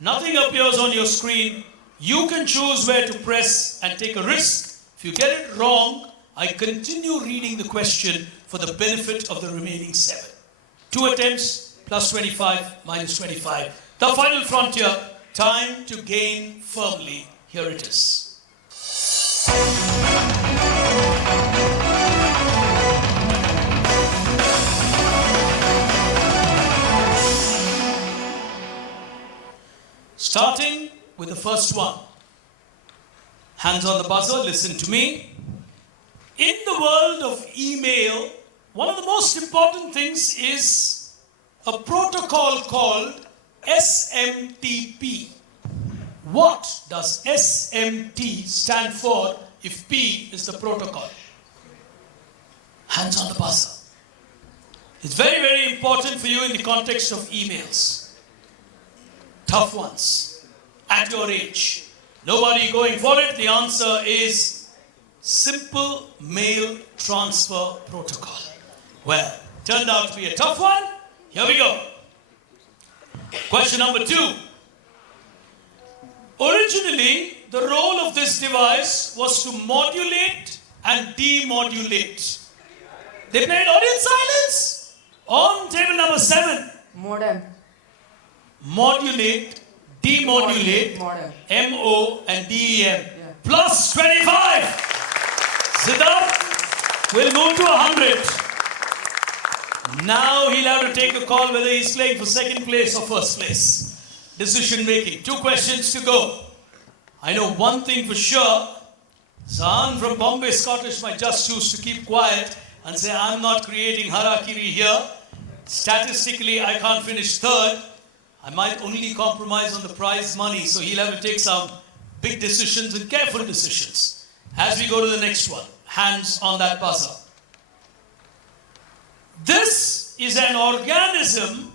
Nothing appears on your screen. You can choose where to press and take a risk. If you get it wrong, I continue reading the question for the benefit of the remaining 7. 2 attempts, plus 25, minus 25. The final frontier, time to gain firmly. Here it is. Starting with the first one. Hands on the buzzer, listen to me. In the world of email, one of the most important things is a protocol called SMTP. What does SMT stand for if P is the protocol? Hands on the buzzer. It's very, very important for you in the context of emails. Tough ones. At your age. Nobody going for it. The answer is Simple Mail Transfer Protocol. Well, turned out to be a tough one. Here we go. Question number 2. Originally, the role of this device was to modulate and demodulate. They played audience silence on table number 7. Modem. Modulate, demodulate, Modem. MO and DEM. Yeah. Plus 25. Siddharth will move to 100. Now he'll have to take a call whether he's playing for second place or first place. Decision making. 2 questions to go. I know one thing for sure. Zahaan from Bombay Scottish might just choose to keep quiet and say, I'm not creating harakiri here. Statistically, I can't finish 3rd. I might only compromise on the prize money, so he'll have to take some big decisions and careful decisions. As we go to the next one, hands on that buzzer. This is an organism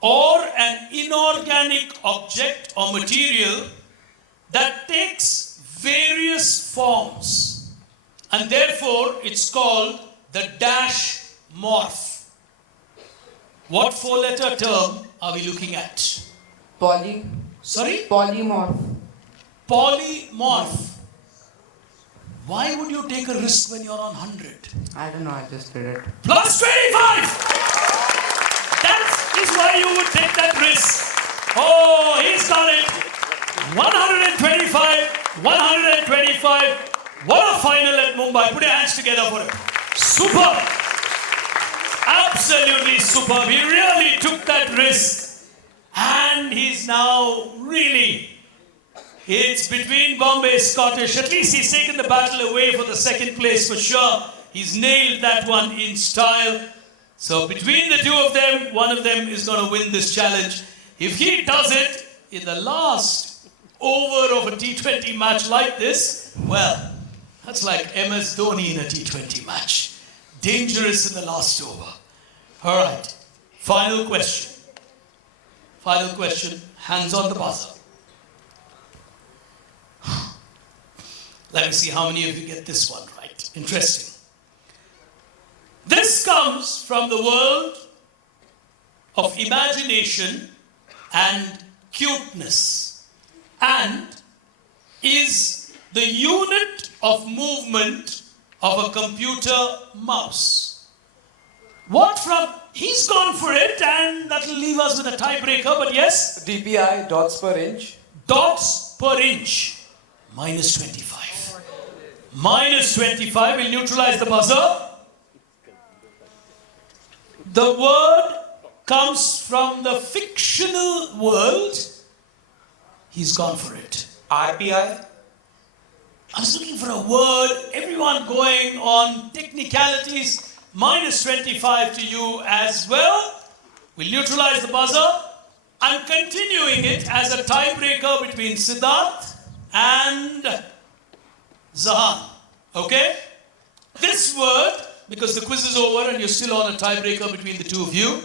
or an inorganic object or material that takes various forms, and therefore it's called the dash morph. What four-letter term are we looking at? Sorry? Polymorph. Polymorph. Why would you take a risk when you're on 100? I don't know, I just did it. Plus 25! That is why you would take that risk. Oh, he's got it. 125, 125. What a final at Mumbai. Put your hands together for him. Superb. Absolutely superb. He really took that risk. And he's now really... It's between Bombay Scottish. At least he's taken the battle away for the second place for sure. He's nailed that one in style. So between the two of them, one of them is going to win this challenge. If he does it in the last over of a T20 match like this, well, that's like MS Dhoni in a T20 match. Dangerous in the last over. All right. Final question. Final question. Hands on the buzzer. Let me see how many of you get this one right. Interesting. This comes from the world of imagination and cuteness and is the unit of movement of a computer mouse. What from? He's gone for it, and that'll leave us with a tiebreaker, but yes? DPI, dots per inch. Dots per inch. Minus 25. Minus 25 will neutralize the buzzer. The word comes from the fictional world. He's gone for it. RPI. I was looking for a word. Everyone going on technicalities. Minus 25 to you as well. We'll neutralize the buzzer. I'm continuing it as a tiebreaker between Sidharth and Zahaan. Okay? This word, because the quiz is over and you're still on a tiebreaker between the two of you,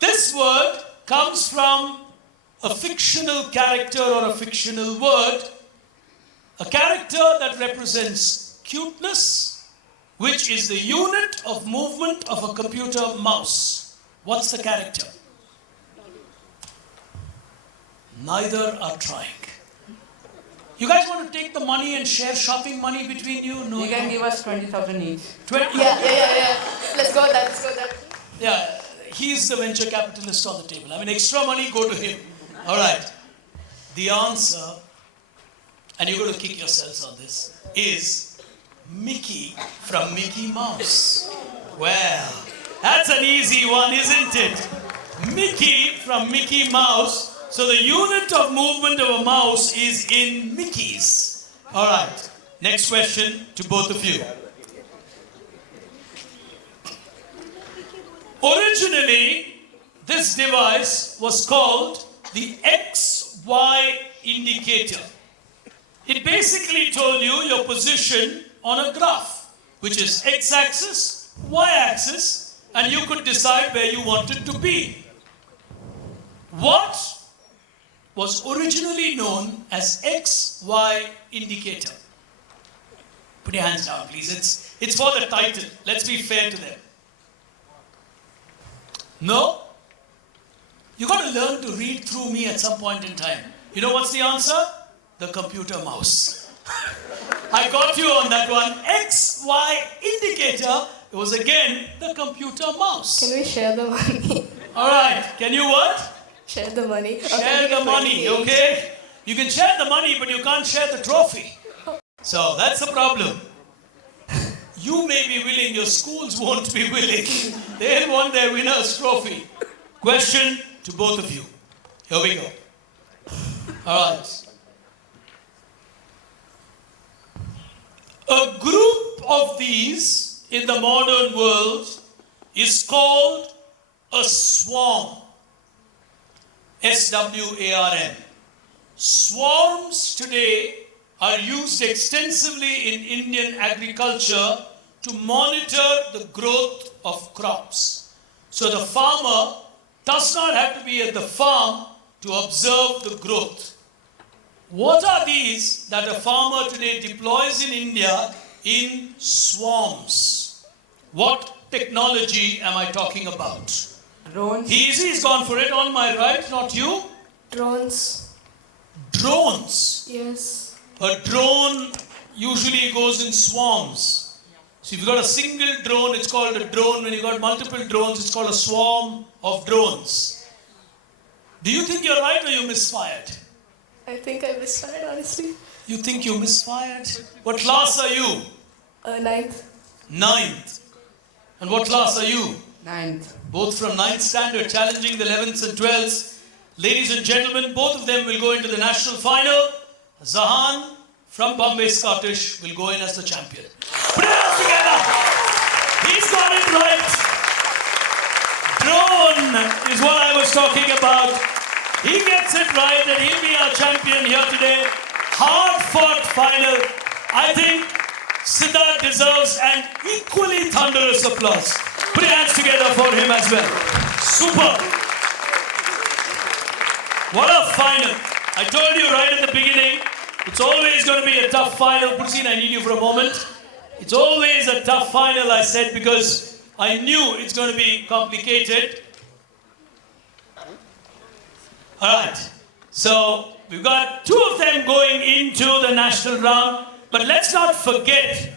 this word comes from a fictional character or a fictional word, a character that represents cuteness, which is the unit of movement of a computer mouse. What's the character? Neither are trying. You guys want to take the money and share shopping money between you? No. You can give us 20,000 each. 20? Yeah. Let's go with that. Yeah, he's the venture capitalist on the table. I mean, extra money, go to him. All right. The answer, and you're going to kick yourselves on this, is Mickey from Mickey Mouse. Well, that's an easy one, isn't it? Mickey from Mickey Mouse. So the unit of movement of a mouse is in Mickeys. All right. Next question to both of you. Originally, this device was called the XY indicator. It basically told you your position on a graph, which is x-axis, y-axis, and you could decide where you wanted to be. What was originally known as XY indicator? Put your hands down, please. It's for the title. Let's be fair to them. No? You got to learn to read through me at some point in time. You know what's the answer? The computer mouse. I got you on that one. XY indicator. It was again the computer mouse. Can we share the money? All right. Can you what? Share the money. Share the money, okay? You can share the money, but you can't share the trophy. So that's the problem. You may be willing, your schools won't be willing. They'll want their winner's trophy. Question to both of you. Here we go. All right. A group of these in the modern world is called a swarm. SWARM. Swarms today are used extensively in Indian agriculture to monitor the growth of crops. So the farmer does not have to be at the farm to observe the growth. What are these that a farmer today deploys in India in swarms? What technology am I talking about? Drones. He's gone for it. On my right, not you. Drones. Drones. Yes. A drone usually goes in swarms. So if you've got a single drone, it's called a drone. When you've got multiple drones, it's called a swarm of drones. Do you think you're right or you misfired? I think I misfired, honestly. You think you misfired? What class are you? Ninth. Ninth. And what class are you? 9th. Both from 9th standard, challenging the 11th and 12th. Ladies and gentlemen, both of them will go into the national final. Zahaan from Bombay Scottish will go in as the champion. Put your hands together. He's got it right. Drone is what I was talking about. He gets it right and he'll be our champion here today. Hard fought final. I think Sidharth deserves an equally thunderous applause. Put your hands together for him as well. Super. What a final. I told you right at the beginning, it's always going to be a tough final. Pursin, I need you for a moment. It's always a tough final, I said, because I knew it's going to be complicated. Alright, so we've got two of them going into the national round, but let's not forget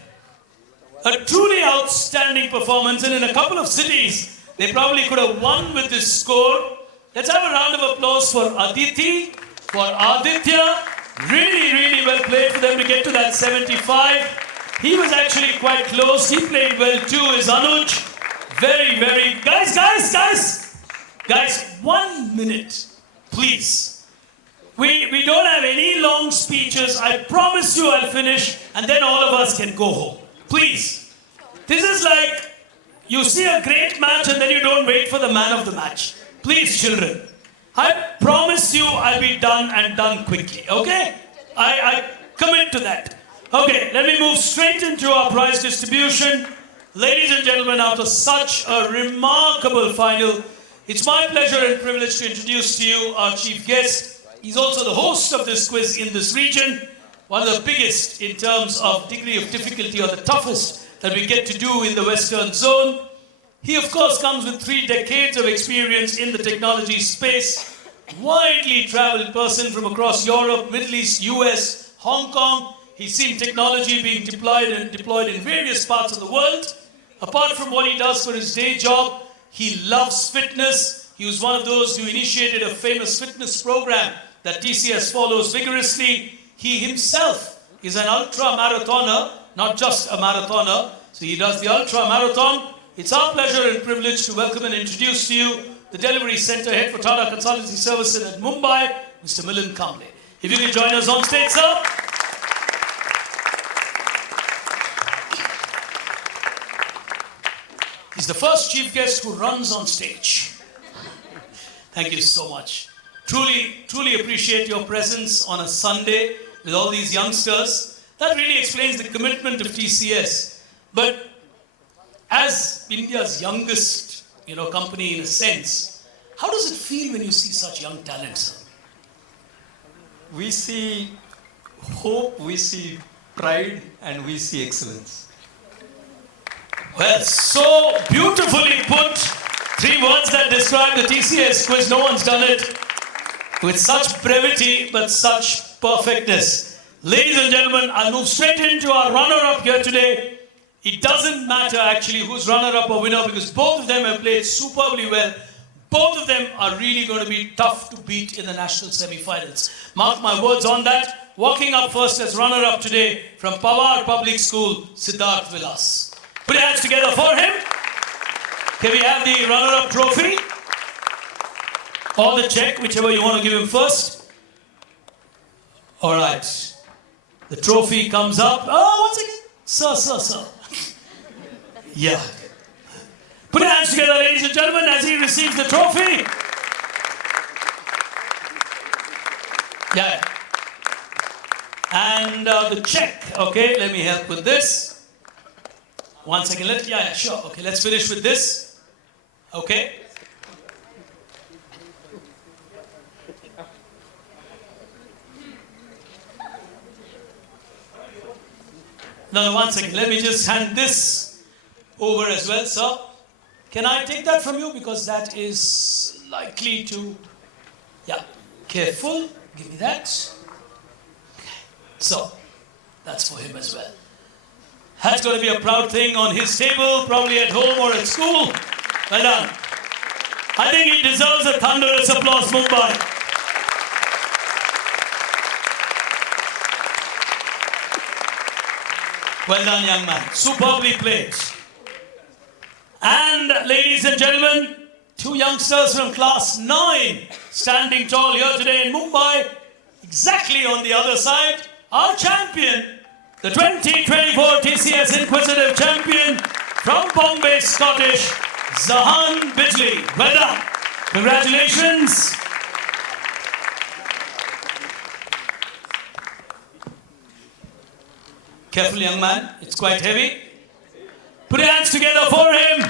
a truly outstanding performance, and in a couple of cities, they probably could have won with this score. Let's have a round of applause for Aditi, for Aditya. Really, really well played for them to get to that 75. He was actually quite close. He played well too, is Anuj. Very, very... Guys, 1 minute, please. We don't have any long speeches. I promise you I'll finish and then all of us can go home. Please. This is like you see a great match and then you don't wait for the man of the match. Please, children. I promise you I'll be done and done quickly. Okay? I commit to that. Okay, let me move straight into our prize distribution. Ladies and gentlemen, after such a remarkable final, it's my pleasure and privilege to introduce to you our chief guest. He's also the host of this quiz in this region, one of the biggest in terms of degree of difficulty, or the toughest that we get to do in the Western Zone. He, of course, comes with 3 decades of experience in the technology space, widely traveled person from across Europe, Middle East, US, Hong Kong. He's seen technology being deployed in various parts of the world. Apart from what he does for his day job, he loves fitness. He was one of those who initiated a famous fitness program that TCS follows vigorously. He himself is an ultra-marathoner, not just a marathoner. So he does the ultra-marathon. It's our pleasure and privilege to welcome and introduce to you the Delivery Center Head for Tata Consultancy Services at Mumbai, Mr. Milind Kamble. If you can join us on stage, sir. He's the first chief guest who runs on stage. Thank you so much. Truly, truly appreciate your presence on a Sunday with all these youngsters. That really explains the commitment of TCS. But as India's youngest, company in a sense, how does it feel when you see such young talent, sir? We see hope, we see pride, and we see excellence. Well, so beautifully put. 3 words that describe the TCS quiz. No one's done it with such brevity, but such perfectness. Ladies and gentlemen, I'll move straight into our runner-up here today. It doesn't matter actually who's runner-up or winner, because both of them have played superbly well. Both of them are really going to be tough to beat in the national semi-finals. Mark my words on that. Walking up first as runner-up today from Pawar Public School, Sidhartha Vilas. Put your hands together for him. Can we have the runner-up trophy? Or the check, whichever you want to give him first. All right. The trophy comes up. Oh, once again. Sir. Yeah. Put your hands together, ladies and gentlemen, as he receives the trophy. Yeah. And the check. Okay, let me help with this. 1 second. Yeah, sure. Okay, let's finish with this. Okay. No, 1 second. Let me just hand this over as well, sir. Can I take that from you? Because that is likely to... Yeah, careful. Give me that. So, that's for him as well. That's going to be a proud thing on his table, probably at home or at school. Well done. I think he deserves a thunderous applause, Mumbai. Well done, young man. Superbly played. And ladies and gentlemen, two youngsters from class 9 standing tall here today in Mumbai, exactly on the other side, our champion, the 2024 TCS InQuizitive champion from Bombay Scottish, Zahaan Bijli. Well done. Congratulations. Careful, young man. It's quite heavy. Put your hands together for him.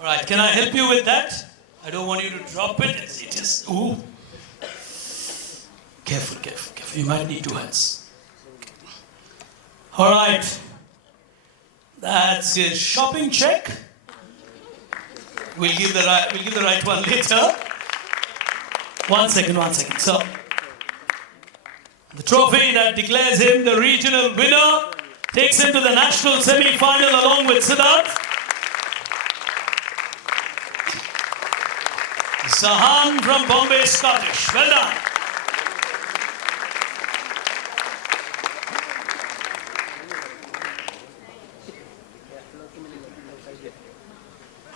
All right, can I help you with that? I don't want you to drop it. It is, ooh. Careful, careful, careful. You might need 2 hands. All right. That's his shopping check. We'll give the right one later. 1 second. So, the trophy that declares him the regional winner takes him to the national semi-final along with Sidhartha. Zahaan from Bombay Scottish. Well done.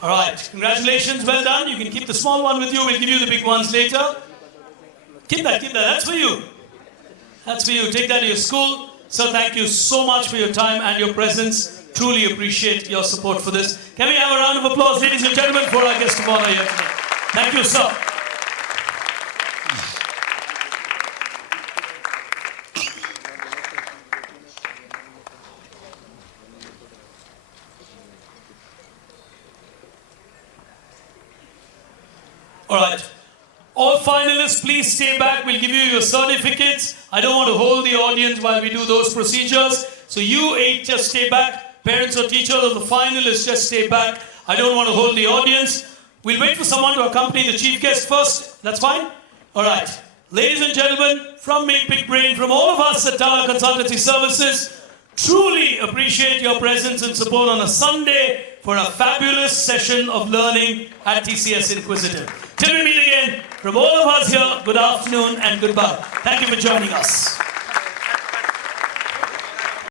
All right, congratulations, well done. You can keep the small one with you. We'll give you the big ones later. Keep that. That's for you. That's for you. Take that to your school. Sir, thank you so much for your time and your presence. Truly appreciate your support for this. Can we have a round of applause, ladies and gentlemen, for our guest of honor here today? Thank you, sir. All right. All finalists, please stay back. We'll give you your certificates. I don't want to hold the audience while we do those procedures. So you 8 just stay back. Parents or teachers of the finalists just stay back. I don't want to hold the audience. We'll wait for someone to accompany the chief guest first. That's fine? All right. Ladies and gentlemen, from me, Big Brain, from all of us at Tala Consultancy Services, truly appreciate your presence and support on a Sunday for a fabulous session of learning at TCS InQuizitive. Till we meet again, from all of us here, good afternoon and goodbye. Thank you for joining us.